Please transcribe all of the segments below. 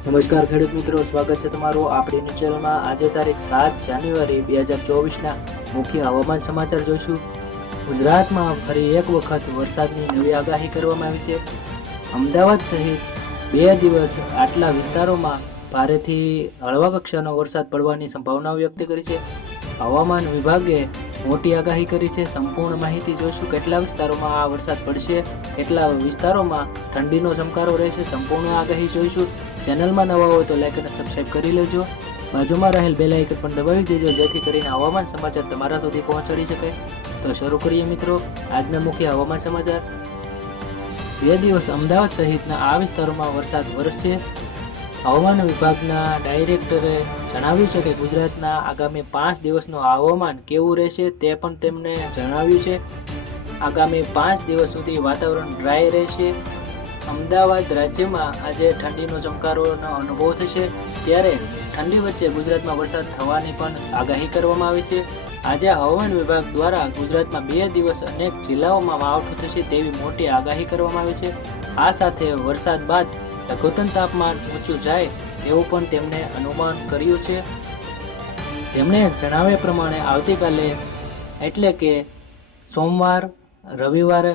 નમસ્કાર ખેડૂત મિત્રો, સ્વાગત છે તમારું આપણી ચેનલમાં। આજે તારીખ 7 જાન્યુઆરી 2024ના મુખ્ય હવામાન સમાચાર જોઈશું। ગુજરાતમાં ફરી એક વખત વરસાદની નવી આગાહી કરવામાં આવી છે। અમદાવાદ સહિત 2 દિવસ આટલા વિસ્તારોમાં ભારેથી હળવા કક્ષાનો વરસાદ પડવાની સંભાવના વ્યક્ત કરી છે। હવામાન વિભાગે મોટી આગાહી કરી છે। સંપૂર્ણ માહિતી જોઈશું। કેટલા વિસ્તારોમાં આ વરસાદ પડશે, કેટલા વિસ્તારોમાં ઠંડીનો ચમકારો રહેશે, સંપૂર્ણ આગાહી જોઈશું। ચેનલમાં નવા હોય તો લાઈક અને સબસ્ક્રાઇબ કરી લેજો। બાજુમાં રહેલ બેલ આઇકન પણ દબાવી દેજો, જેથી કરીને હવામાન સમાચાર તમારા સુધી પહોંચાડી શકાય। તો શરૂ કરીએ મિત્રો આજના મુખ્ય હવામાન સમાચાર। 2 દિવસ અમદાવાદ સહિતના આ વિસ્તારોમાં વરસાદ વરસશે। હવામાન વિભાગના ડાયરેક્ટરે જણાવ્યું છે કે ગુજરાતના આગામી 5 દિવસનું હવામાન કેવું રહેશે તે પણ તેમને જણાવ્યું છે। આગામી 5 દિવસ સુધી વાતાવરણ ડ્રાય રહેશે। અમદાવાદ રાજ્યમાં આજે ઠંડીનો ચમકારોનો અનુભવ થશે, ત્યારે ઠંડી વચ્ચે ગુજરાતમાં વરસાદ થવાની પણ આગાહી કરવામાં આવી છે। આજે હવામાન વિભાગ દ્વારા ગુજરાતમાં 2 દિવસ અનેક જિલ્લાઓમાં માવઠું થશે તેવી મોટી આગાહી કરવામાં આવી છે। આ સાથે વરસાદ બાદ લઘુત્તમ તાપમાન ઊંચું જાય એવું પણ તેમણે અનુમાન કર્યું છે। તેમણે જણાવ્યા પ્રમાણે આવતીકાલે એટલે કે સોમવાર, રવિવારે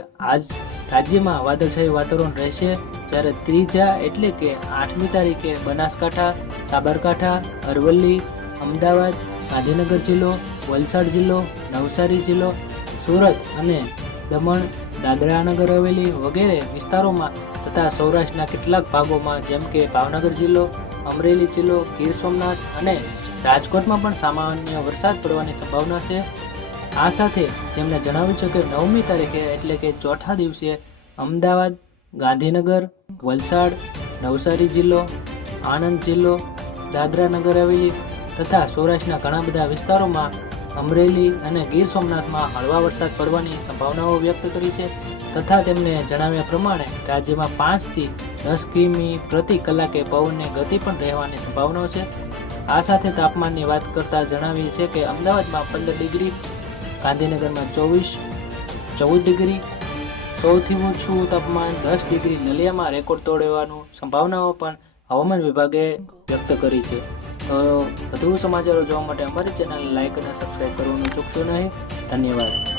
રાજ્યમાં વાદળછાયું વાતાવરણ રહેશે, જ્યારે ત્રીજા એટલે કે 8મી તારીખે બનાસકાંઠા, સાબરકાંઠા, અરવલ્લી, અમદાવાદ, ગાંધીનગર જિલ્લો, વલસાડ જિલ્લો, નવસારી જિલ્લો, સુરત અને દમણ, દાદરા નગર હવેલી વગેરે વિસ્તારોમાં તથા સૌરાષ્ટ્રના કેટલાક ભાગોમાં જેમ કે ભાવનગર જિલ્લો, અમરેલી જિલ્લો, ગીર સોમનાથ અને રાજકોટમાં પણ સામાન્ય વરસાદ પડવાની સંભાવના છે। આ સાથે તેમણે જણાવ્યું છે કે 9મી તારીખે એટલે કે ચોથા દિવસે અમદાવાદ, ગાંધીનગર, વલસાડ, નવસારી જિલ્લો, આણંદ જિલ્લો, દાદરા નગર હવેલી તથા સૌરાષ્ટ્રના ઘણા બધા વિસ્તારોમાં, અમરેલી અને ગીર સોમનાથમાં હળવા વરસાદ પડવાની સંભાવનાઓ વ્યક્ત કરી છે। તથા તેમણે જણાવ્યા પ્રમાણે રાજ્યમાં 5 થી 10 કિમી પ્રતિ કલાકે પવનની ગતિ પણ રહેવાની સંભાવનાઓ છે। આ સાથે તાપમાનની વાત કરતા જણાવી છે કે અમદાવાદમાં 15 ડિગ્રી, ગાંધીનગરમાં 14 ડિગ્રી, સૌથી ઓછું તાપમાન 10 ડિગ્રી નલિયામાં રેકોર્ડ તોડવાની સંભાવનાઓ પણ હવામાન વિભાગે વ્યક્ત કરી છે। તો વધુ સમાચારો જોવા માટે અમારી ચેનલ લાઈક અને સબસ્ક્રાઇબ કરવાનું ચૂકશો નહીં। ધન્યવાદ।